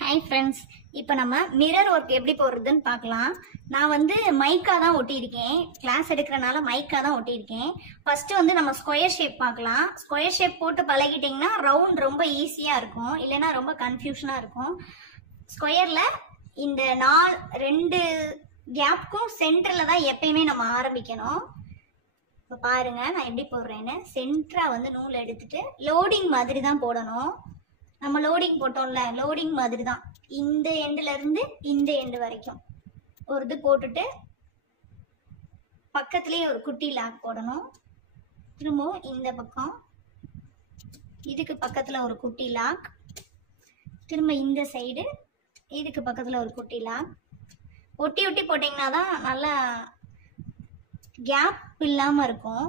Hi friends, இப்போ நம்ம mirror work எப்படி போடுறதுன்னு பார்க்கலாம். நான் வந்து மைக்கா தான் ஒட்டியிருக்கேன். கிளாஸ் எடுக்கிறனால மைக்கா தான் ஒட்டியிருக்கேன். ஃபர்ஸ்ட் வந்து நம்ம ஸ்கொயர் ஷேப் பார்க்கலாம். ஸ்கொயர் ஷேப் போட்டு பழகிட்டிங்கன்னா ரவுண்ட் ரொம்ப ஈஸியாக இருக்கும், இல்லைன்னா ரொம்ப கன்ஃபியூஷனாக இருக்கும். ஸ்கொயரில் இந்த ரெண்டு கேப்புக்கும் சென்டரில் தான் எப்பயுமே நம்ம ஆரம்பிக்கணும். இப்போ பாருங்க நான் எப்படி போடுறேன்னு. சென்டராக வந்து நூல் எடுத்துட்டு லோடிங் மாதிரி தான் போடணும். நம்ம லோடிங் போட்டோம்ல, லோடிங் மாதிரி தான். இந்த எண்டுல இருந்து இந்த எண்டு வரைக்கும் ஒரு இது போட்டுட்டு பக்கத்துலயே ஒரு குட்டி லாக் போடணும். திரும்பவும் இந்த பக்கம் இதுக்கு பக்கத்துல ஒரு குட்டி லாக், திரும்ப இந்த சைடு இதுக்கு பக்கத்துல ஒரு குட்டி லாக். ஒட்டி ஒட்டி போட்டீங்கன்னா தான் நல்லா கேப் இல்லாம இருக்கும்.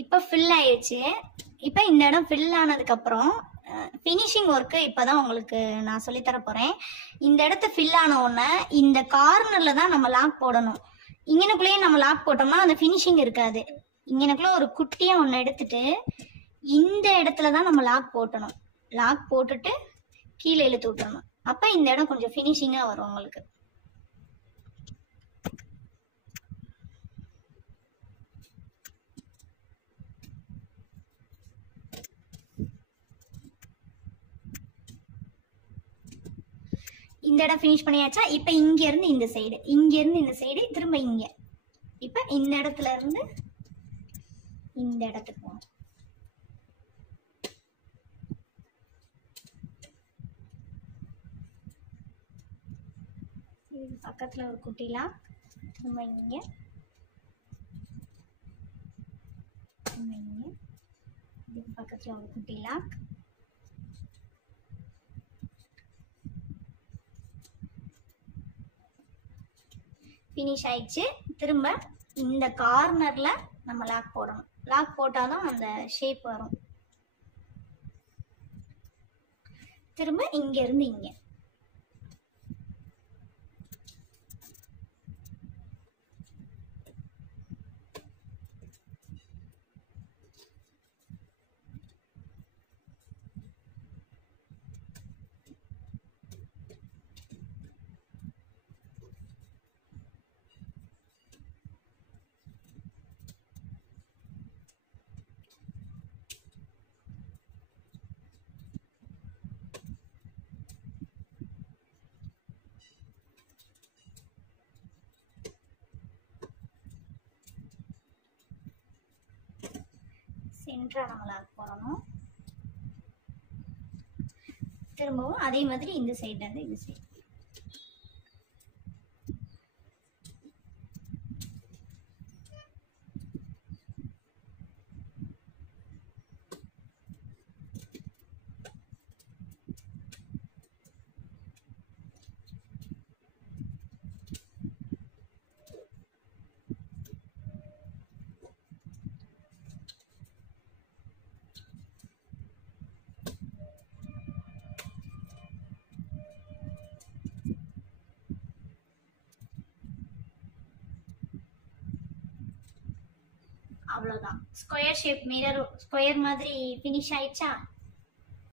இப்போ ஃபில் ஆயிடுச்சு. இப்போ இந்த இடம் ஃபில் ஆனதுக்கு அப்புறம் ஃபினிஷிங் ஒர்க்கு இப்போதான் உங்களுக்கு நான் சொல்லித்தர போறேன். இந்த இடத்த ஃபில் ஆன உடனே இந்த கார்னர்ல தான் நம்ம லாக் போடணும். இங்கனுக்குள்ளேயே நம்ம லாக் போட்டோம்னா அந்த ஃபினிஷிங் இருக்காது. இங்கனுக்குள்ள ஒரு குட்டியா ஒன்று எடுத்துட்டு இந்த இடத்துல தான் நம்ம லாக் போட்டணும். லாக் போட்டுட்டு கீழே இழுத்து விட்டுறணும். அப்போ இந்த இடம் கொஞ்சம் ஃபினிஷிங்கா வரும் உங்களுக்கு. இந்த இடம் ஃபினிஷ் பண்ணியாச்சா? இப்போ இங்க இருந்து இந்த சைடு, இங்க இருந்து இந்த சைடு, திரும்ப இங்க. இப்போ இந்த இடத்துல இருந்து இந்த இடத்துக்கு போகணும். இது பக்கத்துல ஒரு குட்டி லாக், திரும்ப இங்க, திரும்ப இங்க, இதுக்கு பக்கத்துல ஒரு குட்டி லாக், ஃபினிஷ் ஆயிடுச்சு. திரும்ப இந்த கார்னர்ல நம்ம லாக் போடணும். லாக் போட்டாதான் அந்த ஷேப் வரும். திரும்ப இங்க இருந்து இங்க. சென்டரா நம்ம லாக் போடணும். திரும்பவும் அதே மாதிரி இந்த சைடுல இருந்து இந்த சைடு. அவ்வளவுதான். ஸ்கொயர் ஷேப் மிரர் ஸ்கொயர் மாதிரி ஃபினிஷ் ஆயிடுச்சா?